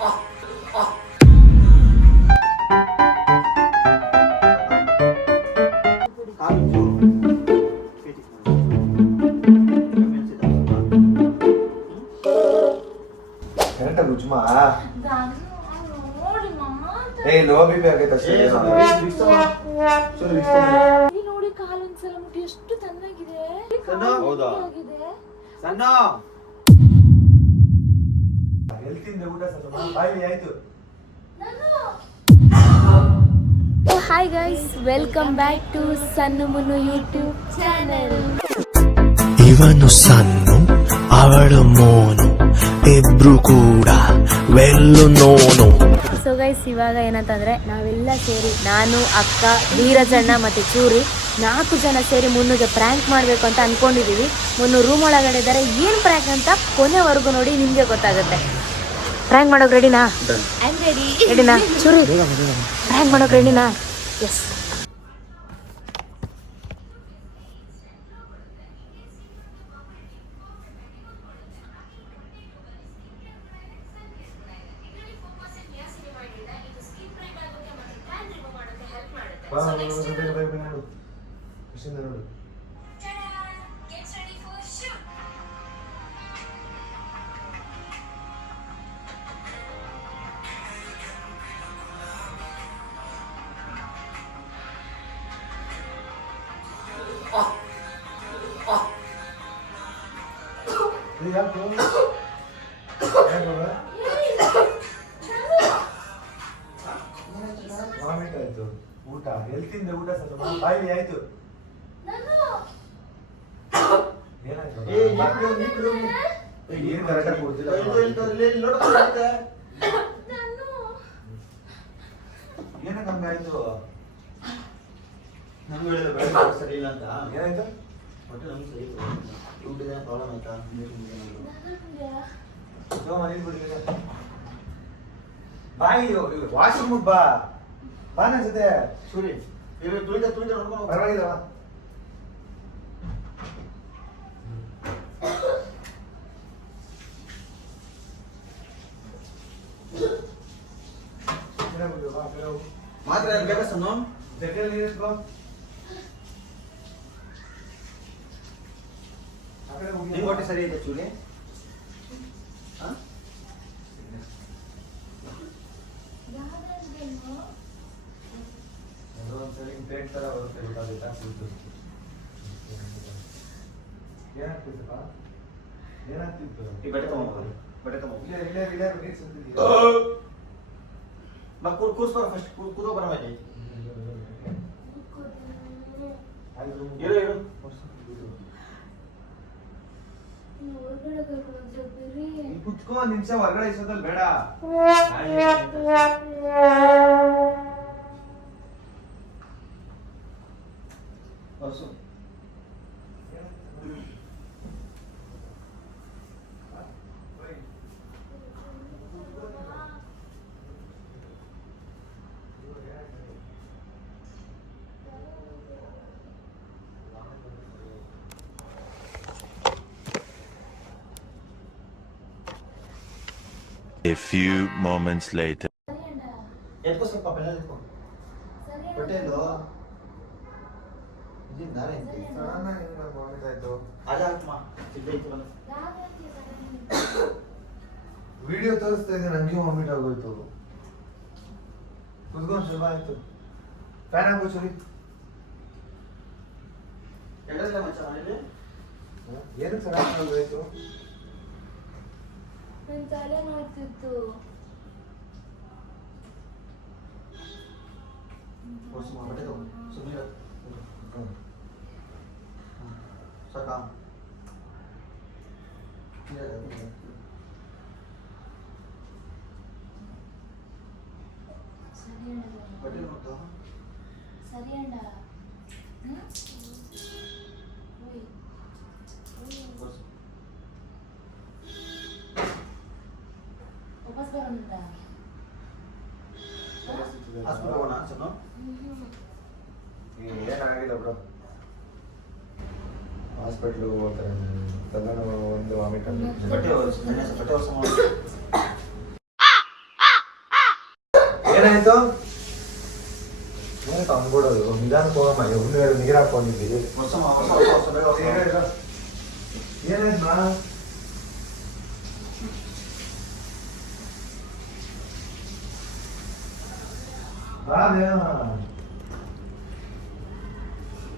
ನೋಡಿ ಕಾಲೊಂದ್ಸಲ ಮುಟ್ಟಿ ಎಷ್ಟು ಚೆನ್ನಾಗಿದೆ. Hi guys, welcome back to Sannu Munnu YouTube channel. ಇವನು ಸನ್ನು, ಅವಳು ಮೋನು, ಇಬ್ರು ಕೂಡ ವೆಲ್ಲು ನೋನು. ಸೊ ಗೈಸ್, ಇವಾಗ ಏನಂತಂದ್ರೆ ನಾವೆಲ್ಲ ಸೇರಿ, ನಾನು, ಅಕ್ಕ, ವೀರಜಣ್ಣ ಮತ್ತೆ ಚೂರಿ 4 ಜನ ಸೇರಿ ಮುನ್ನುಗೆ ಪ್ರ್ಯಾಂಕ್ ಮಾಡಬೇಕು ಅಂತ ಅನ್ಕೊಂಡಿದೀವಿ. ಮುನ್ನು ರೂಮ್ ಒಳಗಡೆ ಇದ್ದಾರೆ. ಏನ್ ಪ್ರ್ಯಾಂಕ್ ಅಂತ ಕೊನೆವರೆಗೂ ನೋಡಿ, ನಿಮ್ಗೆ ಗೊತ್ತಾಗುತ್ತೆ. ಪ್ರ್ಯಾಂಕ್ ಮಾಡೋಕೆ ರೆಡಿನಾ? ರೆಡಿನಾ ಚೂರಿ? ಪ್ರ್ಯಾಂಕ್ ಮಾಡೋಕೆ ರೆಡಿನಾ? ಎಸ್. ವಾಮಿಟ್ ಆಯ್ತು. ಊಟ ಎಲ್ತಿಂದ ಊಟ ಸ್ವಲ್ಪ ಬಾಯಿಲಿ ಆಯ್ತು. ಏನಾಯ್ತು? ಏನ್ ಕರೆಕ್ಟಾಗಿ ಕೊಡ್ತಿಲ್ಲ. ಏನಕ್ಕೆ ಹಂಗಾಯ್ತು? ನಮ್ಗೆ ಹೇಳಿದ ಬೆಳಗ್ಗೆ ಸರಿ ಇಲ್ಲ ಅಂತ. ಏನಾಯ್ತು? ಹೊಟ್ಟೆ ನಮ್ಗೆ ಸರಿ ಊಟದ ಪ್ರಾಬ್ಲಮ್ ಆಯ್ತಾ? ಬಾಯಿ ವಾಶ್ರೂಮ್ ಬಾ ನನ್ನ ಜೊತೆ. ಸೂರಿ ತುಳಿದ ನೋಡ್ಕೊಂಡು ಪರವಾಗಿಲ್ಲ. ಮಾತ್ರ ಬೇಕನ್ನು ಜಗ್ಗಲ್ಲಿ ನೀರಿಸ್ಕೋ. ನಿಮ್ಗೆ ಹೊಟ್ಟೆ ಸರಿ ಇದೆ ಚೂರಿ? ಒಂದ್ಸರಿ ಪೇಟ್ ತರ ಬರುತ್ತೆ, ಗೊತ್ತಾಗುತ್ತಾ? ಏನಾಗ್ತಿತ್ತಪ್ಪ? ಏನಾಗ್ತಿತ್ತು? ಈ ಬಟ್ಟೆ ತಗೊಂಡ್ಬೋದು. ಬಟ್ಟೆ ತಗೊಂಡು ಕೂರ್ಸ್ಕೊ ಫಸ್ಟ್. ಕೂದೋ ಬರ ಮಾಡಿ. ಇರು ಕುತ್ಕೋ. ನಿಮಿಷ ಹೊರಗಡೆ ಇಸೋದಲ್ಲಿ ಬೇಡ. A few moments later. ಎತ್ಕೋ ಸ್ವಲ್ಪ ಬೆಲ್ಲ ಎತ್ಕೋ. ಹೊಟ್ಟೆ ಇಲ್ಲೋ? ವಾಮಿಟ್ ಆಯ್ತು. ವಿಡಿಯೋ ತೋರಿಸ್ತಾ ಇದ್ದೆ, ನಂಗೆ ವಾಮಿಟ್ ಆಗೋಯ್ತು. ಕುತ್ಕೊಂಡು ಸ್ವಲ್ಪ ಆಯ್ತು. ಫ್ಯಾನ್ ಹಾಕೋ ಸರಿ. ಏನಕ್ಕೆ ಸರ್ ಆಗೋಯ್ತು? ನನ್ನ ತಲೆ ನೋಡ್ತಿತ್ತು. ಸಾಕಾ? ಸರಿ ಅಣ್ಣ. ವಾಪಸ್ ಬರೋಣ. ಏನಾಗಿಲ್ಲ ಬ್ರೋ. ಹಾಸ್ಪಿಟ್ಲಿಗೆ ಹೋಗ್ತಾರೆ. ಒಂದು ವಾಮಿಟ್ ಬಟ್ಟೆ ಏನಾಯ್ತು ಏನಕ್ಕೆ ಹಂಗ್ಬಿಡೋದು ನಿಧಾನಕ್ಕೆ ಹೋಗಮ್ಮ ಒಮ್ಮೆ ನೀರು ಹಾಕೊಂಡಿದ್ದೀವಿ ಏನಾಯ್ತು ಮಾ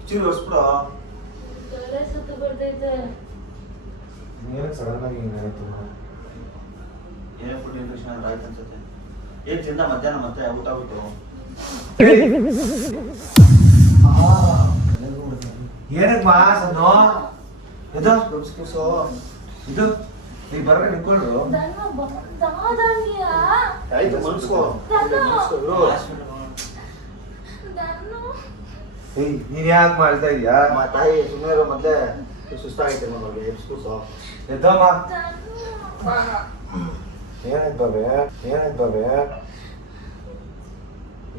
ಚೂರು ಹೊಸ್ಬಿಡ ತಲೆ ಸುತ್ತು ಬರ್ತೈತೆ. ಏನಕ್ಕೆ ಸಡನ್ ಆಗಿ ಹಿಂಗಾಯ್ತು ಏನೇ ಫುಡ್ ಇನ್ಫೆಕ್ಷನ್ ಆದ್ರೆ ಆಯ್ತು ಅನ್ಸುತ್ತೆ. ಏನ್ ತಿಂದ ಮಧ್ಯಾಹ್ನ ಮತ್ತೆ ಊಟ ಆಗ್ಬಿಟ್ಟು ಏನಕ್ಕೆ ಮಾ ಸಣ್ಣು ಇದು ಕೂಸು ಇದು ಈಗ ಬರ್ರೆ ನಿಂತ್ಕೊಂಡ್ರು ಆಯ್ತು ಮನ್ಸ್ಕೋ ಏಯ್ ನೀನ್ ಯಾಕೆ ಮಾಡ್ತಾ ಇದೀಯಾ ತಾಯಿ ಸುಮ್ಮನೆ ಮೊದಲೇ ಸುಸ್ತಾಗೈತೆ ನಮಗೆ ಕೂಸು ಎದ್ದಮ್ಮ ಏನಾಯ್ತು ಬಾಬೆ ಏನಾಯ್ತು ಬಾಬೆ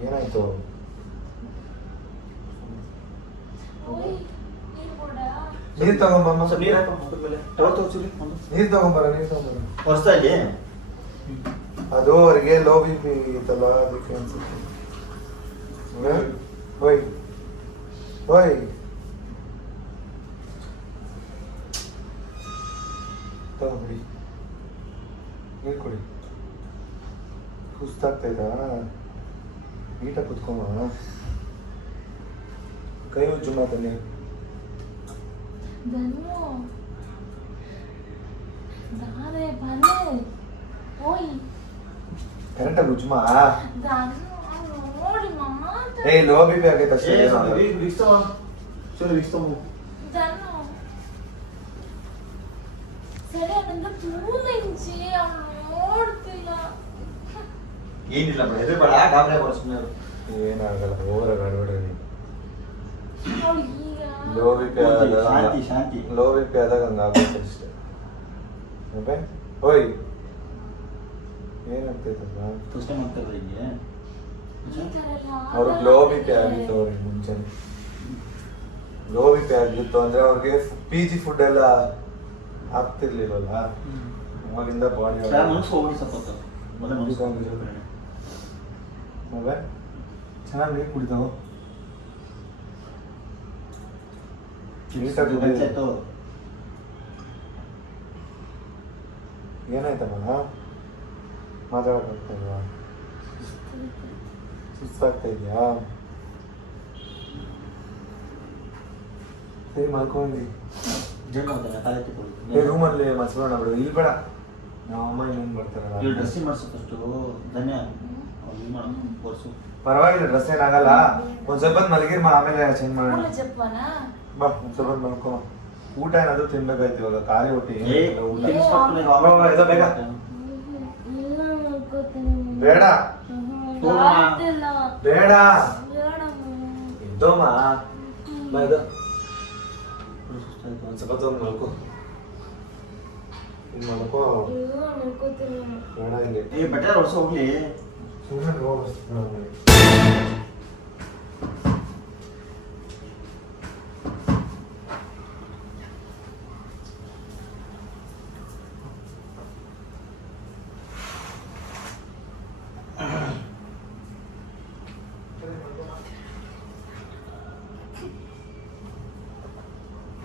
ಏನಾಯ್ತು ನೀರ್ ತಗೊಂಬಮ್ಮ ಸ್ವಲ್ಪ ನೀರು ಹಾಕೋ ಮುಖದ ಮೇಲೆ ಟವರ್ ತೋರಿಸಿರಿ ನೀರ್ ತಗೊಂಬರ ಹೊಸ್ತಾ ಇಲ್ಲಿ ಅದು ಅವ್ರಿಗೆ ಲೋ ಬಿ ಪಿ ಇತ್ತಲ್ಲ ಅದಕ್ಕೆ ಅನ್ಸುತ್ತೆ ಹೋಯ್ ಹೋಯ್ ತಗೊಂಬಿಡಿ ನೀರು ಕೊಡಿ ಸುಸ್ತಾಗ್ತೈತಾ ನೀಟಾಗಿ ಕುತ್ಕೊಂಬ ಕೈ ಉಜ್ಜು ಮಾತಲ್ಲಿ ಕರೆಕ್ಟಾಗಿ ಉಜ್ಮಾ ಏ ಲೋ ಬಿ ಪಿ ಆಗೈತೆ ಅಷ್ಟೇ ಏನಿಲ್ಲ ಹೆದರ್ಬೇಡ ಗಾಬರಿ ಆಗ್ಬೇಡ ಸುಮ್ಮನೆ ಏನಾಗಲ್ಲ ಓವರಾಗ ಆಡ್ಬೇಡ್ರಿ ಲೋ ಬಿ ಪಿ ಶಾಂತಿ ಶಾಂತಿ ಲೋ ಬಿ ಪಿ ಆದಾಗ ಹಂಗಾಗುತ್ತೆ ಅಷ್ಟೇ ಓಕೆ ಹೋಯ್ ಏನಾಗ್ತೈತಪ್ಪ ಪ್ರಶ್ನೆ ಮಾಡ್ತಾರೆ ಹಿಂಗೆ ಅವ್ರಿಗೆ ಲೋ ಬಿ ಪಿ ಆಗಿತ್ತು ಅವ್ರಿಗೆ ಮುಂಚೆ ಲೋ ಬಿ ಪಿ ಆಗಿತ್ತು ಅಂದ್ರೆ ಅವ್ರಿಗೆ ಪಿ ಜಿ ಫುಡ್ ಎಲ್ಲ ಆಗ್ತಿರ್ಲಿಲ್ವಲ್ಲ ಅವಾಗಿಂದ ಬಾಡಿ ಮನ್ಸ್ಕೋಬಿಡಿ ಸ್ವಲ್ಪ ಮೊದಲೇ ಮನ್ಸ್ಕೊಂಡಿರೋ ಆಮೇಲೆ ಚೆನ್ನಾಗಿ ನೀರು ಕುಡಿತಾವ ನೀಟಾಗಿ ಕುಡಿ. ಏನಾಯ್ತಮ್ಮ ಮಾತಾಡೋಕ್ಕಾಗ್ತಾ ಇಲ್ವಾ ಸುಸ್ತಾಗ್ತಾ ಇದೆಯಾ ಸರಿ ಮಲ್ಕೊಂಡಿ ರೂಮಲ್ಲಿ ಮಸ್ಬೋಣ ಬಿಡು ಇಲ್ಲಿ ಬೇಡ ನಮ್ಮ ಅಮ್ಮ ಇನ್ನೇನು ಬರ್ತಾರಲ್ಲ ಡ್ರೆಸ್ಸಿಂಗ್ ಮಾಡ್ಸೋದಷ್ಟು ಧನ್ಯ ಕೊರ್ಸು ಪರವಾಗಿಲ್ಲ ಡ್ರೆಸ್ ಏನಾಗಲ್ಲ ಒಂದ್ ಸ್ವಲ್ಪ ಹೊತ್ತು ಮಲಗಿರ್ ಆಮೇಲೆ ಚೇಂಜ್ ಮಾಡೋಣ ಬಾ ಒಂದ್ ಸ್ವಲ್ಪ ಹೊತ್ತು ಮಲ್ಕೊ ಊಟ ಏನಾದ್ರು ತಿನ್ಬೇಕಾಯ್ತು ಇವಾಗ ಖಾಲಿ ಹೊಟ್ಟೆ ಏನಿಲ್ಲ ಊಟ ಇದು ಬೇಗ ಬೇಡ ಬೇಡ ಇದ್ದೋಮ್ಮ ಇದು ಒಂದ್ ಸ್ವಲ್ಪ ಹೊತ್ತು ಮಲ್ಕೊ ಇಲ್ಲಿ ಮಲ್ಕೊ ಬೇಡ ಇಲ್ಲಿ ಏ ಬಟ್ಟೆ ಹೊಡ್ಸೋ ಹೋಗ್ಲಿ ಸುಮ್ಮನೆ ಹೋಗ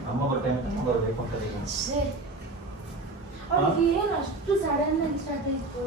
ಅಮ್ಮ ಬಟ್ಟೆ ಅಂತ ಬರಬೇಕು ಅಂತ ಈಗ ಏನು ಅಷ್ಟು ಸಡನ್ ಆಗಿ ಸ್ಟಾರ್ಟ್ ಆಯ್ತು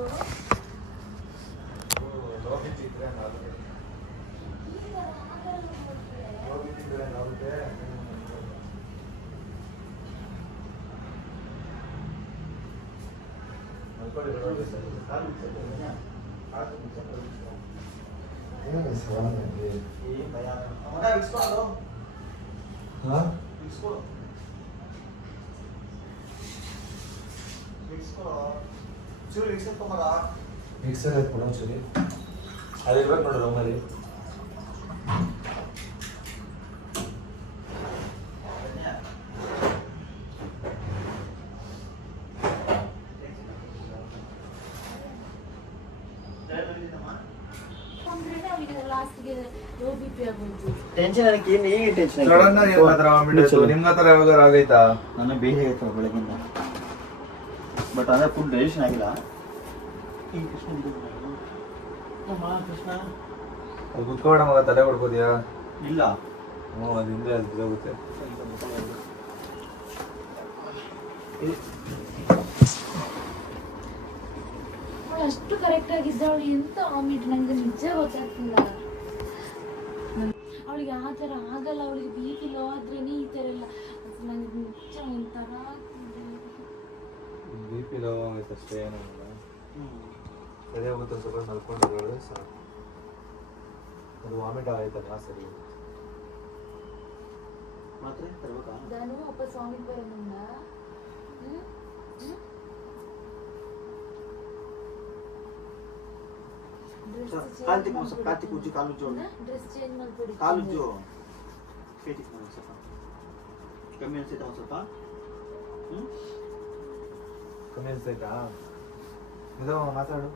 ಮಿಕ್ಸರ್ ಆಯ್ತು ಕೊಡೋ ಸರಿ ಅದಿರ್ಬೇಕು ನೋಡು ರೂಮಲ್ಲಿ ಟೆನ್ಷನ್ ಅದಕ್ಕೆ ಏನು ಈಗ ಟೆನ್ಷನ್ ಸಡನ್ ಆಗಿ ನಿಮ್ಮ ಹತ್ರ ಯಾವಾಗ ಆಗೈತಾ ನನಗೆ ಬೇರೆ ಆಯ್ತು ಬೆಳಗಿಂದ ಬಟ್ ಅದೇ ಫುಲ್ ಡೈಜೆಷನ್ ಆಗಿಲ್ಲ ಕೃಷ್ಣ ಅದು ಕುತ್ಕೋಬೇಡ ಮಗ, ತಲೆ ಹೊಡ್ಕೋದ್ಯಾ? ಇಲ್ಲ ಹ್ಞೂ, ಅದು ಹಿಂದೆ ಅದು ಬಿದ್ದೋಗುತ್ತೆ. ಅಷ್ಟು ಕರೆಕ್ಟ್ ಆಗಿದ್ದವಳು ಎಂತ ವಾಮಿಟ್ ನಂಗೆ ನಿಜ ಗೊತ್ತಾಗ್ತಿಲ್ಲ. ಅವಳಿಗೆ ಆ ಥರ ಆಗಲ್ಲ, ಅವಳಿಗೆ BP ಲೋ ಆದ್ರೇನೆ ಈ ಥರ ಎಲ್ಲ. ನಂಗೆ ನಿಜ ಒಂಥರ BP ಲೋ ಆಗೈತೆ ಅಷ್ಟೇ, ಏನಾಗಲ್ಲ. ಸರಿ ಹೋಗುತ್ತೆ, ಸ್ವಲ್ಪ ಮಲ್ಕೊಂಡಿರೋದು ಸಾಕು. ಅದು ವಾಮಿಟ್ ಆಗೈತಲ್ಲ, ಸರಿ. ಮಾತ್ರೆ ತರ್ಬೇಕಾ? ನಾನು ವಾಪಸ್ ವಾಮಿಟ್ ಬರೋಣ. ಕಾರ್ತಿಕ್ ಉಜ್ಜು ಕಾಲುಜ್ಜು ಡ್ರೆಸ್ ಚೇಂಜ್ ಮಾಡ್ಬಿಡಿ. ಕಾಲುಜ್ಜು ಕೇಟಿಕ್ ಮಾಡಿ ಸ್ವಲ್ಪ ಕಮ್ಮಿ ಅನ್ಸೈತಾ ಒಂದು ಸ್ವಲ್ಪ? ಕಮ್ಮಿ ಅನ್ಸೈತಾ? ಇದು ಮಾತಾಡು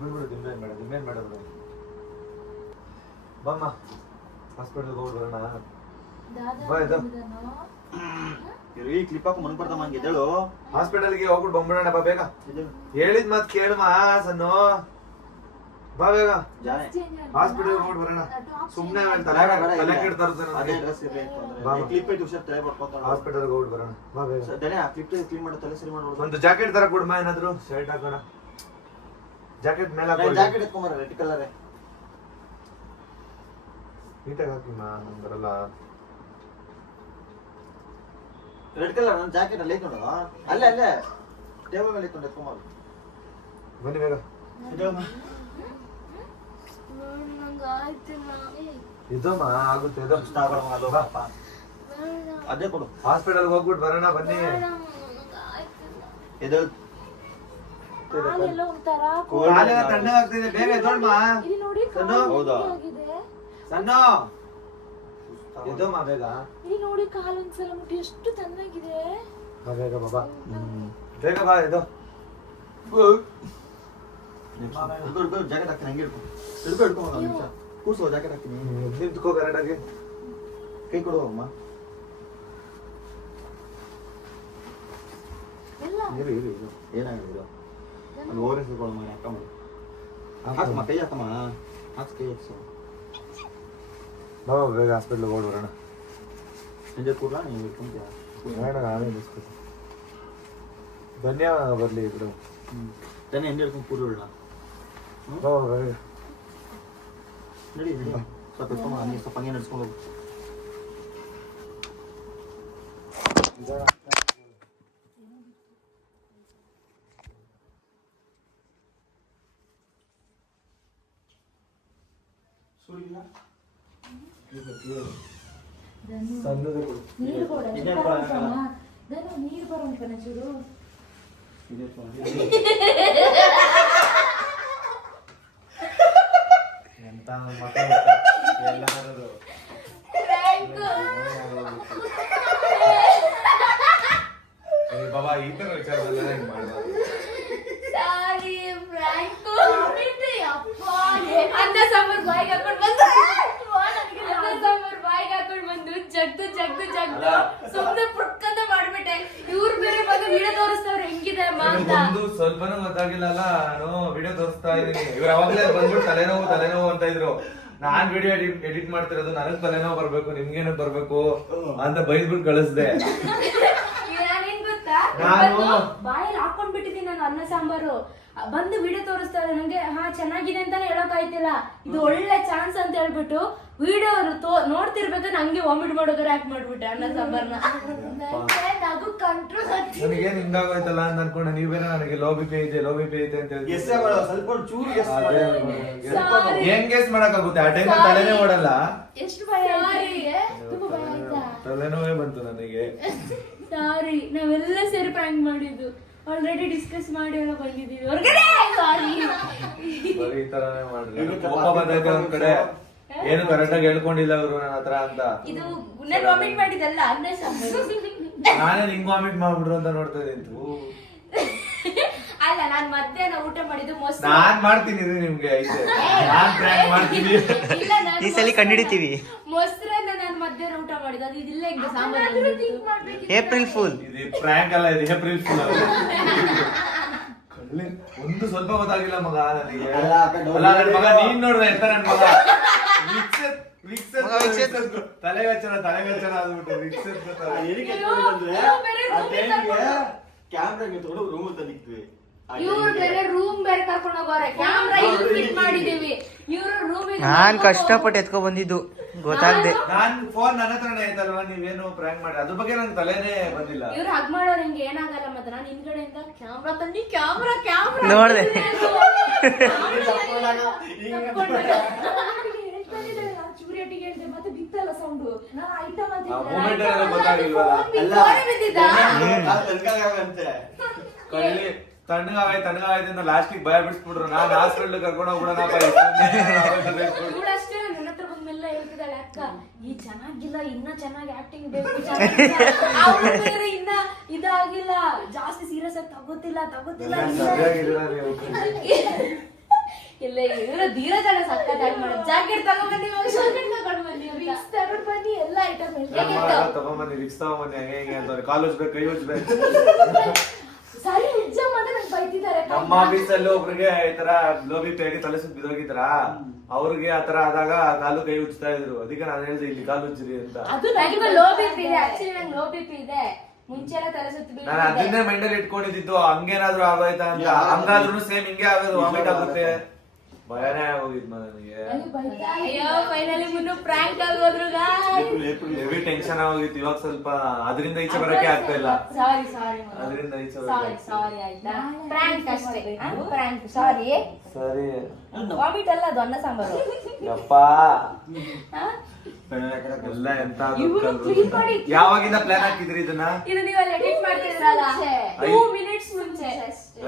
ಬಿಡ್ಬಿಡು, ದಿಂಬೇನ್ ಬೇಡ ಬಿಡು. ಬಮ್ಮ ಹಾಸ್ಪಿಟಲ್ಗೆ ಹೋಗಿ ಬರೋಣ. ದಾದಾ ಬಾ ಇದು. ಬಂದಿದ್ದಾನೋ? ಈ ಕ್ಲಿಪ್ ಹಾಕು ಮನಗ್ ಬರ್ದಮ್ಮ ಹಂಗೆ ಎದ್ದೇಳು. ಹಾಸ್ಪಿಟಲ್ಗೆ ಹೋಗ್ಬಿಟ್ಟು ಬಂದ್ಬಿಡೋಣ, ಬಾ ಬೇಗ. ಎದ್ದೇಳು. ಹೇಳಿದ್ ಮಾತ್ ಕೇಳಮ್ಮ ಸನ್ನು, ಬಾ ಬೇಗ. ಜಾನೆ ಹಾಸ್ಪಿಟಲ್ಗೆ ಹೋಗ್ಬಿಟ್ಟು ಬರೋಣ. ಸುಮ್ನೆ ತಲೆ ಕೆಡ್ತಾರ ಅದೇ ಡ್ರೆಸ್ ಇರ್ಲಿ ಅಂತಂದ್ರೆ. ಬಾ. ಈ ಕ್ಲಿಪ್ ಐತೆ ಹುಷಾರ್ ತಲೆ ಪಡ್ಕೊತಾಳ. ಹಾಸ್ಪಿಟಲ್ಗೆ ಹೋಗ್ಬಿಟ್ಟು ಬರೋಣ, ಬಾ ಬೇಗ. ದನೆ ಆ ಕ್ಲಿಪ್ ಕ್ಲೀನ್ ಮಾಡೋ ತಲೆ ಸರಿ ಮಾಡೋದು. ಒಂದು ಜಾಕೆಟ್ ತರ ಕೊಡ್ಮ, ಏನಾದ್ರು ಶರ್ಟ್ ಹಾಕೋಣ. ಜಾಕೆಟ್ ಮೇಲೆ ಜಾಕೆಟ್ ಎತ್ಕೊಂಬರ ರೆಡ್ ಕಲರ್ ನೀಟಾಗಿ ಹಾಕಿಮ್ಮ, ನಂಗೆ ಬರಲ್ಲ. ರೆಡ್ ಕಲರ್ ನನ್ನ ಜಾಕೆಟ್ ಅಲ್ಲಿ ಐತೋಣ. ಅಲ್ಲೇ ಟೇಬಲ್ ಮೇಲೆ ಐತೋಣ, ಎತ್ಕೊಂಬರು. ಬನ್ನಿ ಬೇಗ. ನಂಗೆ ಆಯ್ತಿಲ್ಲ. ಇದಮ್ಮ ಆಗುತ್ತೆ, ಇದು. ಬಾ. ಅದೇ ಕೊಡು. ಹಾಸ್ಪಿಟಲ್ಗೆ ಹೋಗ್ಬಿಟ್ಟು ಬರೋಣ, ಬನ್ನಿ. ಎದ್ದೇಳು. ಕಾಲೆಲ್ಲ ಒಂಥರ ಕಾಲೆಲ್ಲ ತಣ್ಣಗಾಗ್ತಿದೆ, ಬೇಗ ಎದ್ದೋಳ್ಮ. ಇಲ್ಲಿ ನೋಡಿ, ಸಣ್ಣ? ಕಾಲು ಹೌದಾ? ಆಗಿದೆ. ಸಣ್ಣ ಎದ್ದೋಮ್ಮ ಬೇಗ. ಇಲ್ಲಿ ನೋಡಿ, ಕಾಲು ಒಂದ್ಸಲ ಮುಟ್ಟಿ ಎಷ್ಟು ಚೆನ್ನಾಗಿದೆ. ಬಾ ಬೇಗ, ಬಾಬಾ. ಬೇಗ ಬಾ, ಎದ್ದು. ಜಾಕೆಟ್ ಹಾಕ್ತೀನಿ, ಹಂಗೆ ಹಿಡ್ಕೊ ಒಂದು ನಿಮಿಷ ಕೂರ್ಸೋ. ಜಾಕೆಟ್ ಹಾಕ್ತೀನಿ, ನಿಂತ್ಕೋ ಕರೆಕ್ಟಾಗಿ. ಕೈ ಕೊಡು ಅಮ್ಮ. ಎಲ್ಲ ಇರು ಏನಾಗಿದೆ ಇದು? ಅಲ್ಲಿ ಓರಿಸ್ಕೊಳ್ಳೋ ಮನೆ ಹಾಕಮ್ಮ. ಹಾಕಮ್ಮ, ಕೈ ಹಾಕಮ್ಮ. ಹಾಕಿ ಕೈ ಹಾಕ್ಸು. ಬಾ ಬೇಗ, ಹಾಸ್ಪಿಟ್ಲಿಗೆ ಹೋಗಿ ಬರೋಣ. ಸಂಜೆ ಕೂಡಲ ನೀವು ಇಟ್ಕೊಂತೀಯ? ಬೇಡ, ನಾನೇ ಬಿಸ್ಕೊತೀನಿ. ಧನ್ಯ ಬರಲಿ ಬಿಡು. ತಾನೇ ಎಣ್ಣೆ ಹಿಡ್ಕೊಂಡು ಕೂಡೋಣ. ಬಾ ಬೇಗ. ನಡಿ ಸ್ವಲ್ಪ ಎತ್ಕೊಂಬ, ಹಂಗೆ ಸ್ವಲ್ಪ ಹಂಗೆ ನಡ್ಸ್ಕೊಂಡು ಹೋಗು. ಸಣ್ಣದೇ ಕೊಡು. ನೀರು ಕೊಡ, ಇದೇ ನೀರು ಕೊಡ. ಧನು, ನೀರು ಬರೋಣ ಚೂರು. ಎಂತ ಮತ ಎಲ್ಲ ಬರೋದು. ಬಾಬಾ, ಈ ತರ ವಿಚಾರದಲ್ಲ ಹಿಂಗ್ ಮಾಡ್ಬಾರ್ದು. ಅನ್ನ ಸಾಂಬಾರ್ ಬಾಯಿಗೆ ಹಾಕೊಂಡ್ ಬಂದು ಅನ್ನ ಸಾಂಬಾರ್ ಬಾಯಿಗೆ ಹಾಕೊಂಡ್ ಬಂದು ಜಗ್ದು ಸುಮ್ನೆ ಪುಟ್ಕಂತ ಮಾಡ್ಬಿಟ್ಟೆ. ಇವ್ರು ಬೇರೆ ಬಂದು ವಿಡಿಯೋ ತೋರಿಸ್ತವ್ರೆ ಹೆಂಗಿದೆ ಅಮ್ಮ ಅಂತ. ಒಂದು ಸ್ವಲ್ಪನೂ ಗೊತ್ತಾಗಿಲ್ಲಲ್ಲ, ನಾನು ವಿಡಿಯೋ ತೋರಿಸ್ತಾ ಇದೀನಿ. ಇವ್ರು ಅವಾಗ್ಲೇ ಬಂದ್ಬಿಟ್ಟು ತಲೆನೋವು ಅಂತ ಇದ್ರು. ನಾನ್ ವಿಡಿಯೋ ಎಡಿಟ್ ಮಾಡ್ತಿರೋದು, ನನಗ್ ತಲೆನೋವು ಬರ್ಬೇಕು, ನಿಮ್ಗೇನ ಬರ್ಬೇಕು ಅಂತ ಬೈದ್ಬಿಟ್ಟು ಕಳಿಸ್ದೆ. ನಾನೇನ್ ಗೊತ್ತಾ, ಬಾಯಲ್ಲಿ ಹಾಕೊಂಡ್ ಬಿಟ್ಟಿದ್ದೀನಿ ನಾನು ಅನ್ನ ಸಾಂಬಾರು. ಬಂದು ವಿಡಿಯೋ ತೋರಿಸ್ತಾರೆ ನಂಗೆ, ಹಾ ಚೆನ್ನಾಗಿದೆ ಅಂತಾನೆ ಹೇಳಕ್ ಆಯ್ತಿಲ್ಲ. ಇದು ಒಳ್ಳೆ ಚಾನ್ಸ್ ಅಂತ ಹೇಳ್ಬಿಟ್ಟು ವಿಡಿಯೋ ನೋಡ್ತಿರ್ಬೇಕು, ನಂಗೆ ವಾಮಿಟ್ ಮಾಡೋದ್ರ ಆಕ್ಟ್ ಮಾಡ್ಬಿಟ್ಟೆ ಅನ್ನ ಸಾಂಬಾರ್ನ. ನಗು ಕಂಟ್ರೋಲ್ ನನಗೇನ್ ಹಿಂಗಾಗೋಯ್ತಲ್ಲ ಅಂತ ಅನ್ಕೊಂಡೆ. ನೀವ್ ಬೇರೆ ನನಗೆ ಲೋ ಬಿ ಪಿ ಐತೆ ಅಂತ ಹೇಳಿ ಸ್ವಲ್ಪ ಚೂರು ಹೆಂಗ್ ಗೆಸ್ ಮಾಡಕ್ಕಾಗುತ್ತೆ? ಆ ಟೈಮ್ ತಲೆನೇ ಓಡಲ್ಲ. ಎಷ್ಟು ಭಯ ಆಯ್ತಾ? ತುಂಬಾ ಭಯ ಆಯ್ತಾ? ತಲೆನೋವೇ ಬಂತು ನನಗೆ. ಸಾರಿ, ನಾವೆಲ್ಲ ಸೇರಿ ಪ್ರ್ಯಾಂಕ್ ಮಾಡಿದ್ದು. ಆಲ್ರೆಡಿ ಡಿಸ್ಕಸ್ ಮಾಡಿ ಎಲ್ಲ ಬಂದಿದ್ದೀವಿ ಹೊರಗಡೆ. ಸಾರಿ, ಬರೀ ಈ ತರಾನೇ ಮಾಡ್ರಿ. ಕೋಪ ಬಂದೈತೆ ಒಂದ್ ಕಡೆ, ಏನು ಕರೆಕ್ಟ್ ಆಗಿ ಹೇಳ್ಕೊಂಡಿಲ್ಲ ಅವರು ನನ್ನ ಹತ್ರ ಅಂತ. ಇದು ನಾನು ವಾಮಿಟ್ ಮಾಡಿದಲ್ಲ ಅನ್ನ ಸಾಂಬಾರು. ನಾನೇ ನಿಂಗ್ ವಾಮಿಟ್ ಮಾಡ್ಬಿಡ್ರು ಅಂತ ನೋಡ್ತಾ ಇದ್ದೀನಿ. ಅಲ್ಲ, ನಾನ್ ಮಧ್ಯಾಹ್ನ ಊಟ ಮಾಡಿದ್ದು ಮೊಸರು. ನಾನ್ ಮಾಡ್ತೀನಿ ಇದು ನಿಮ್ಗೆ ಐತೆ. ನಾನ್ ಪ್ರ್ಯಾಂಕ್ ಮಾಡ್ತೀನಿ. ಇಲ್ಲ, ಈ ಸಲ ಕಂಡಿಡಿತೀವಿ. ಮೊಸರನ್ನ ನಾನು ಮಧ್ಯಾಹ್ನ ಊಟ ಮಾಡಿದ್ದು ಅದು ಇದಿಲ್ಲ ಈಗ ಸಾಂಬಾರು ಏಪ್ರಿಲ್ ಫುಲ್. ಇದು ಪ್ರಾಂಕ್ ಅಲ್ಲ, ಇದು ಏಪ್ರಿಲ್ ಫುಲ್. ಒಂದು ಸ್ವಲ್ಪ ಗೊತ್ತಾಗಿಲ್ಲ ಮಗ ನನಗೆ. ಅಲ್ಲ ನನ್ ಮಗ ನೀನ್ ನೋಡ್ದೆ ಎಂತ ನನ್ ಮಗ ತಲೆಗಚ್ಚರ ಆಗ್ಬಿಟ್ಟು ಕ್ಯಾಮ್ರಾಗೆ ತಗೊಂಡು ರೂಮ್ ತಂದಿದ್ವಿ. ಇವ್ರು ಬೇರೆ ರೂಮ್ ಬೇರೆ ಕರ್ಕೊಂಡು ಹೋಗೋರೆ, ಕ್ಯಾಮ್ರಾ ಇಲ್ಲಿ ಫಿಟ್ ಮಾಡಿದೀವಿ, ಇವ್ರು ರೂಮಿಗೆ ನಾನ್ ಕಷ್ಟಪಟ್ಟು ಎತ್ಕೊ ಬಂದಿದ್ದು ಗೊತ್ತಾಗ್ದೆ. ನಾನ್ ಫೋನ್ ನನ್ನ ಹತ್ರನೇ ಐತಲ್ವಾ, ನೀವೇನು ಪ್ರ್ಯಾಂಕ್ ಮಾಡಿ ಅದ್ರ ಬಗ್ಗೆ ನಂಗೆ ತಲೆನೇ ಬಂದಿಲ್ಲ. ಇವ್ರು ಹಗ್ ಮಾಡೋರು ಹಿಂಗೆ ಏನಾಗಲ್ಲ. ಮತ್ತೆ ನಾನು ಹಿಂದ್ಗಡೆಯಿಂದ ಕ್ಯಾಮ್ರಾ ತಂದಿ ಕ್ಯಾಮ್ರಾ ನೋಡ್ದೆ. ಚೂರಿಯಟ್ಟಿಗೆ ಹೇಳಿದೆ ಮತ್ತೆ ಬಿತ್ತಲ್ಲ ಸೌಂಡು, ನಾನು ಐಟಮ್ ಅಂತ ಮೂಮೆಂಟ್ ಏನೋ ಗೊತ್ತಾಗಿಲ್ವಲ್ಲ. ತಣ್ಣಗಾಯ್ತು ಲಾಸ್ಟಿಗೆ ಭಯ ಬಿಡಿಸ್ಬಿಟ್ರು. ನಾನ್ ಹಾಸ್ಪಿಟಲ್ ಕರ್ಕೊಂಡು ಹೋಗ್ಬಿಡೋಣಪ್ಪ. ಇವಳಷ್ಟೇ ನನ್ನ ಹತ್ರ ಬಂದ್ಮೇಲೆ ಹೇಳ್ತಿದ್ದಾಳೆ, ಅಕ್ಕ ಈ ಚೆನ್ನಾಗಿಲ್ಲ, ಇನ್ನ ಚೆನ್ನಾಗಿ ಆಕ್ಟಿಂಗ್ ಬೇಕು, ಅವ್ರು ಬೇರೆ ಇನ್ನ ಇದಾಗಿಲ್ಲ, ಜಾಸ್ತಿ ಸೀರಿಯಸ್ ಆಗಿ ತಗೋತಿಲ್ಲ ಇಲ್ಲ. ಇವ್ರ ಧೀರಜನ ಸಕ್ಕತ್ತಾಗಿ ಮಾಡೋದು. ಜಾಕೆಟ್ ತಗೊಂಡ್ಬನ್ನಿ, ಬನ್ನಿ ಎಲ್ಲ ಐಟಮ್ ತಗೊಂಬನ್ನಿ, ರಿಕ್ಸ್ ತಗೊಂಬನ್ನಿ, ಹೆಂಗೆ ಅಂತವ್ರೆ. ಕಾಲು ಉಜ್ಬೇಕು, ಕೈ ಉಜ್ಬೇಕು. ಸರಿ ಎಕ್ಸಾಮ್ ಅಂತ ನಂಗೆ ಬೈತಿದ್ದಾರೆ. ನಮ್ಮ ಆಫೀಸಲ್ಲಿ ಒಬ್ರಿಗೆ ಈ ತರ ಲೋ ಬಿ ಪಿ ಆಗಿ ತಲೆ ಸುತ್ತ ಬಿದ್ದೋಗಿದ್ರ, ಅವ್ರಿಗೆ ಆತರ ಆದಾಗ ಕಾಲು ಕೈ ಉಜ್ತಾ ಇದ್ರು. ಅದಕ್ಕೆ ನಾನು ಹೇಳಿದೆ ಇಲ್ಲಿ ಕಾಲು ಉಜ್ಜಿರಿ ಅಂತ. ಅದು ನನಗೆ ಲೋ ಬಿಪಿ ಇದೆ, ಆಕ್ಚುಲಿ ನಂಗೆ ಲೋ ಬಿಪಿ ಇದೆ. ಮುಂಚೆ ಎಲ್ಲ ತಲೆ ಸುತ್ತ ನಾನು ಅದನ್ನೇ ಮೈಂಡಲ್ಲಿ ಇಟ್ಕೊಂಡಿದ್ದು, ಹಂಗೇನಾದ್ರು ಆಗೋಯ್ತಾ ಅಂತ. ಹಂಗಾದ್ರೂ ಸೇಮ್ ಹಿಂಗೆ ಆಗೋದು, ವಾಮಿಟ್ ಆಗುತ್ತೆ. ಭಯನೇ ಆಗೋಗಿದ್ ನನಗೆ. ಅಯ್ಯೋ finally Munnu prank ಆಗೋದ್ರು. Heavy tension ಆಗೋಗಿತ್ತು. ಇವಾಗ ಸ್ವಲ್ಪ ಅದರಿಂದ ಈಚೆ ಬರಕ್ಕೆ ಆಗ್ತಾ ಇಲ್ಲ. ಸಾರಿ ಅದರಿಂದ ಈಚೆ ಸಾರಿ ಆಯ್ತಾ, ಪ್ರಾಂಕ್ ಅಷ್ಟೇ, ಪ್ರಾಂಕ್. ಸಾರಿ ಸರಿ. ವಾಮಿಟ್ ಅಲ್ಲ, ಅದು ಅನ್ನ ಸಾಂಬಾರು. ಯಪ್ಪ ಎಲ್ಲ ಎಂತ ಯಾವಾಗಿಂದ ಪ್ಲಾನ್ ಹಾಕಿದ್ರಿ ಇದನ್ನ? ಇದು ನೀವಲ್ಲಿ ಎಡಿಟ್ ಮಾಡ್ತಿದ್ರಲ್ಲ 2 ಮಿನಿಟ್ಸ್ ಮುಂಚೆ.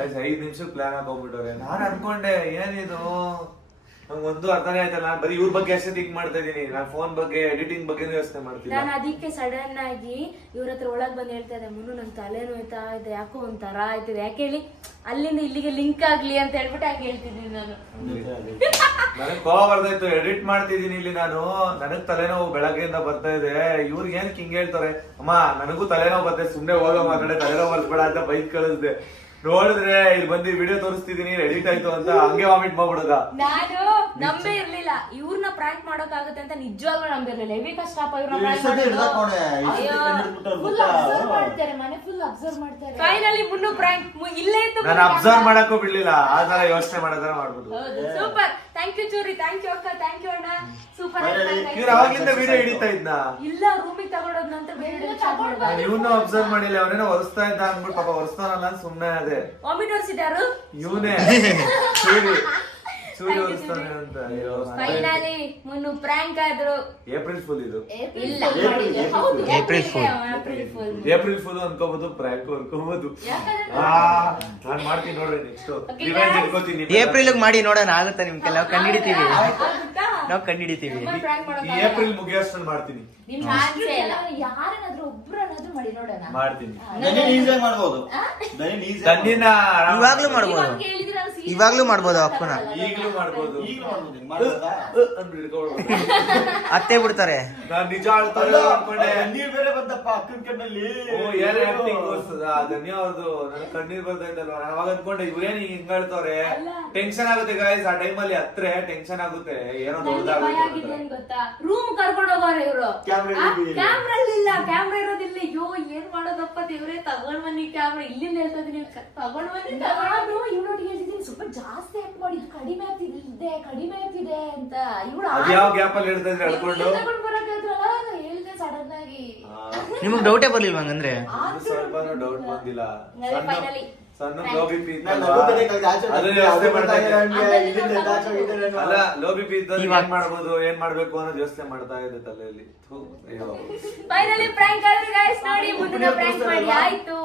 5 ನಿಮಿಷಕ್ಕೆ ಪ್ಲಾನ್ ಹಾಕೋಗ್ಬಿಟ್ಟವ್ರೆ. ನಾನ್ ಅನ್ಕೊಂಡೆ ಏನಿದು, ನಂಗೆ ಒಂದು ಅರ್ಥನೇ ಆಯ್ತಲ್ಲ. ನಾನು ಬರೀ ಇವ್ರ ಬಗ್ಗೆ ಅಷ್ಟೇ ಥಿಂಕ್ ಮಾಡ್ತಾ ಇದೀನಿ. ನಾನು ಫೋನ್ ಬಗ್ಗೆ, ಎಡಿಟಿಂಗ್ ಬಗ್ಗೆ ಯೋಚನೆ ಮಾಡ್ತೀನಿ. ನಾನು ಅದಕ್ಕೆ ಸಡನ್ ಆಗಿ ಇವ್ರ ಹತ್ರ ಒಳಗ್ ಬಂದು ಹೇಳ್ತಾ ಇದ್ದೆ, ಮುನ್ನು ನಂಗೆ ತಲೆ ನೋಯ್ತಾ ಇದೆ, ಯಾಕೋ ಒಂಥರ ಆಯ್ತದೆ, ಯಾಕೆ ಹೇಳಿ, ಅಲ್ಲಿಂದ ಇಲ್ಲಿಗೆ ಲಿಂಕ್ ಆಗ್ಲಿ ಅಂತ ಹೇಳ್ಬಿಟ್ಟು ಹಂಗೆ ಹೇಳ್ತಿದ್ದೀನಿ ನಾನು. ನನಗ್ ಕೋವ ಬರ್ತಾಯ್ತು. ಎಡಿಟ್ ಮಾಡ್ತಿದೀನಿ ಇಲ್ಲಿ ನಾನು, ನನಗ್ ತಲೆನೋವು ಬೆಳಗ್ಗೆಯಿಂದ ಬರ್ತಾ ಇದೆ. ಇವ್ರಿಗೆ ಏನ್ ಹಿಂಗ್ ಹೇಳ್ತಾರೆ, ಅಮ್ಮ ನನಗೂ ತಲೆನೋವು ಬರ್ತದೆ, ಸುಮ್ನೆ ಹೋಗೋ ಮಾತಾಡೆ, ತಲೆನೋವು ಬರ್ಸ್ಬೇಡ ಅಂತ ಬೈಕ್ ಕಳಿಸ್ದೆ. ನೋಡಿದ್ರೆ ಇಲ್ಲಿ ಬಂದು ವಿಡಿಯೋ ತೋರಿಸ್ತಿದೀನಿ, ಎಡಿಟ್ ಆಯ್ತು ಅಂತ ಹಂಗೆ ವಾಮಿಟ್ ಮಾಡ್ಬಿಡೋದ. ನಾನು ನಂಬೇ ಇರ್ಲಿಲ್ಲ ಇವ್ರನ್ನ ಪ್ರಾಂಕ್ ಮಾಡೋಕ್ ಆಗುತ್ತೆ ಅಂತ, ನಿಜವಾಗ್ಲೂ ನಂಬಿರ್ಲಿಲ್ಲ. ಹೆವಿ ಕಷ್ಟಪ್ಪ ಇವ್ರನ್ನ ಪ್ರಾಂಕ್ ಮಾಡ್ತಾರೆ, ಮನೆ ಫುಲ್ ಅಬ್ಸರ್ವ್ ಮಾಡ್ತಾರೆ. ಫೈನಲಿ ಮುನ್ನು ಪ್ರಾಂಕ್ ಇಲ್ಲೇ ಇತ್ತು. ನಾನು ಅಬ್ಸರ್ವ್ ಮಾಡಕ್ಕೂ ಬಿಡ್ಲಿಲ್ಲ, ಆ ತರ ಯೋಚನೆ ಮಾಡೋದ್ರ ಮಾಡ್ಬೋದು. ಸೂಪರ್, ಥ್ಯಾಂಕ್ ಯು ಚೂರಿ, ಥ್ಯಾಂಕ್ ಯು ಅಕ್ಕ, ಥ್ಯಾಂಕ್ ಯು ಅಣ್ಣ, ಸೂಪರ್. ಇವ್ರು ಅವಾಗ್ಲಿಂದ ವಿಡಿಯೋ ಹಿಡಿತಾ ಇದ್ನ ಇಲ್ಲ, ರೂಮಿಗೆ ತಗೊಂಡೋದ್ ನಂತರ ಬೇರೆ ಇವನ್ನ ಅಬ್ಸರ್ವ್ ಮಾಡಿಲ್ಲ. ಅವನೇನೋ ಒರೆಸ್ತಾ ಇದ್ದ ಅಂದ್ಬಿಟ್ಟು ಪಾಪ ಒರೆಸ್ತಾನಲ್ಲ ಅಂತ ಸುಮ್ನೆ ಅದೇ. ವಾಮಿಟ್ ಹೊರ್ಸಿದಾರು ಇವನೇ ಸೂರ್ಯ ಒರೆಸ್ತಾನೆ ಅಂತ. ಫೈನಲಿ ಮುನ್ನು ಪ್ರಾಂಕ್ ಆದ್ರು. ಏಪ್ರಿಲ್ ಫುಲ್ ಇದು. ಇಲ್ಲ ಏಪ್ರಿಲ್ ಫುಲ್. ಏಪ್ರಿಲ್ ಫುಲ್ ಅನ್ಕೋಬಹುದು, ಪ್ರಾಂಕ್ ಅನ್ಕೋಬಹುದು. ನಾನ್ ಮಾಡ್ತೀನಿ ನೋಡ್ರಿ, ನೆಕ್ಸ್ಟ್ ರಿವೆಂಜ್ ಇಟ್ಕೋತೀನಿ. ಏಪ್ರಿಲ್ ಮಾಡಿ ನೋಡೋಣ, ಆಗುತ್ತಾ ನಿಮ್ಗೆಲ್ಲ? ನಾವು ಕಂಡಿಡಿತೀವಿ, ನಾವು ಕಂಡಿಡಿತೀವಿ. ಈ ಏಪ್ರಿಲ್ ಮುಗಿಯೋಷ್ಟಲ್ಲಿ ಮಾಡ್ತೀನಿ. ಯಾರನ್ನಾದ್ರೂ ಒಬ್ರನ್ನಾದ್ರೂ ಮಾಡಿ ನೋಡೋಣ. ಮಾಡ್ತೀನಿ. ಮಾಡ್ಬೋದು, ಇವಾಗ್ಲೂ ಮಾಡ್ಬೋದು, ಇವಾಗ್ಲೂ ಮಾಡ್ಬೋದು. ಅಕ್ಕನ ಈಗ್ಲೂ ಮಾಡ್ಬೋದು. ಅತ್ತೆ ಬಿಡ್ತಾರೆ. ನಾನ್ ನಿಜ ಹೇಳ್ತಾರೆ ಅನ್ಕೊಂಡೆ. ನೀರ್ ಬೇರೆ ಬಂದಪ್ಪ ಅಕ್ಕನ ಕಣ್ಣಲ್ಲಿ. ಏನ್ ಆಕ್ಟಿಂಗ್ ಧನ್ಯ ಅವ್ರದ್ದು. ನನ್ ಕಣ್ಣೀರ್ ಬರ್ತಾಯ್ತಲ್ವಾ, ನಾನು ಅವಾಗ ಅನ್ಕೊಂಡೆ ಇವ್ರೇನ್ ಹಿಂಗ್ ಹೇಳ್ತವ್ರೆ. ಟೆನ್ಷನ್ ಆಗುತ್ತೆ ಗಾಯ್ಸ್, ಆ ಟೈಮಲ್ಲಿ ಹತ್ರ ಟೆನ್ಷನ್ ಆಗುತ್ತೆ. ಏನೋ ದೊಡ್ಡದಾಗುತ್ತೆ ಗೊತ್ತಾ, ರೂಮ್ ಕರ್ಕೊಂಡು ಹೋಗೋರೆ ಇವ್ರು. ಕ್ಯಾಮ್ರಾ ಇಲ್ಲ, ಕ್ಯಾಮ್ರಾ ಇರೋದಿಲ್ಲ. ಅಯ್ಯೋ ಏನ್ ಮಾಡೋದಪ್ಪ ದೇವ್ರೆ, ತಗೊಂಡ್ ಬನ್ನಿ ಕ್ಯಾಮ್ರಾ. ಇಲ್ಲಿಂದ ಹೇಳ್ತಾ ಇದೀನಿ, ತಗೊಂಡ್ ಬನ್ನಿ. ನಾನು ಇವ್ನೊಟ್ಟಿಗೆ ಹೇಳ್ತಿದ್ದೀನಿ, ಸ್ವಲ್ಪ ಜಾಸ್ತಿ ಆಕ್ಟ್ ಮಾಡಿ, ಕಡಿಮೆ ಆಗ್ತಿದೆ ಅಂತ. ಇವಳು ಯಾವ ಗ್ಯಾಪ್ ಅಲ್ಲಿ ಹೇಳ್ತಾ ಇದ್ರೆ ಹೇಳ್ಕೊಂಡು ತಗೊಂಡ್ ಬರಕಾದ್ರಲ್ಲ, ಹೇಳ್ದೆ ಸಡನ್ ಆಗಿ. ನಿಮಗ್ ಡೌಟೇ ಬರ್ಲಿಲ್ವಾ ಹಂಗಂದ್ರೆ? ಸ್ವಲ್ಪ ಡೌಟ್ ಬಂದಿಲ್ಲ. ಫೈನಲಿ ಸಣ್ಣ ಲೋ ಬಿ ಪಿ ನಾನು ಅಲ್ಲ, ಲೋ ಬಿ ಪಿ ಇದ್ದಲ್ಲಿ ಏನ್ ಮಾಡ್ಬೋದು, ಏನ್ ಮಾಡ್ಬೇಕು ಅನ್ನೋದು ಯೋಚನೆ ಮಾಡ್ತಾ ಇದೆ ತಲೆಯಲ್ಲಿ. ಫೈನಲಿ ಪ್ರಾಂಕ್ ಆದ್ರೆ ಗೈಸ್, ನೋಡಿ ಮುಂದಿನ ಪ್ರಾಂಕ್ ಮಾಡಿ ಆಯ್ತು.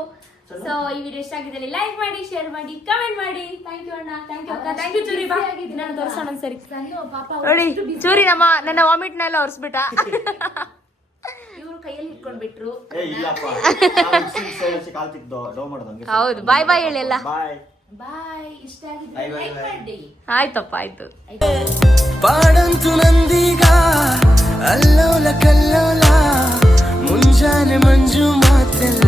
ಸೊ ಈ ವಿಡಿಯೋ ಇಷ್ಟ ಆಗಿದ್ದಲ್ಲಿ ಲೈಕ್ ಮಾಡಿ, ಶೇರ್ ಮಾಡಿ, ಕಮೆಂಟ್ ಮಾಡಿ. ಥ್ಯಾಂಕ್ ಯು ಅಣ್ಣ, ಥ್ಯಾಂಕ್ ಯು ಅಕ್ಕ, ಥ್ಯಾಂಕ್ ಯು ಚೂರಿ. ಬಾ ನಾನು ತೋರಿಸೋಣ ಒಂದ್ಸರಿ. ನೋಡಿ ಚೂರಿ ನನ್ನ ವಾಮಿಟ್ ನೆಲ್ಲ ಒರೆಸ್ಬಿಟ್ಟ. ಇವ್ರು ಕೈಯಲ್ಲಿ ಇಟ್ಕೊಂಡ್ಬಿಟ್ರು. ಹೌದು, ಬಾಯ್ ಬಾಯ್ ಹೇಳಿ ಎಲ್ಲ. ಬಾಯ್. ಇಷ್ಟ ಆಗಿದ್ರೆ ಲೈಕ್ ಮಾಡಿ. ಆಯ್ತಪ್ಪ, ಆಯ್ತು. ಪಾಡಂತು ನಂದೀಗ ಅಲ್ಲೋಲ ಕಲ್ಲೋಲ ಮುಂಜಾನೆ ಮಂಜು ಮಾತೆಲ್ಲ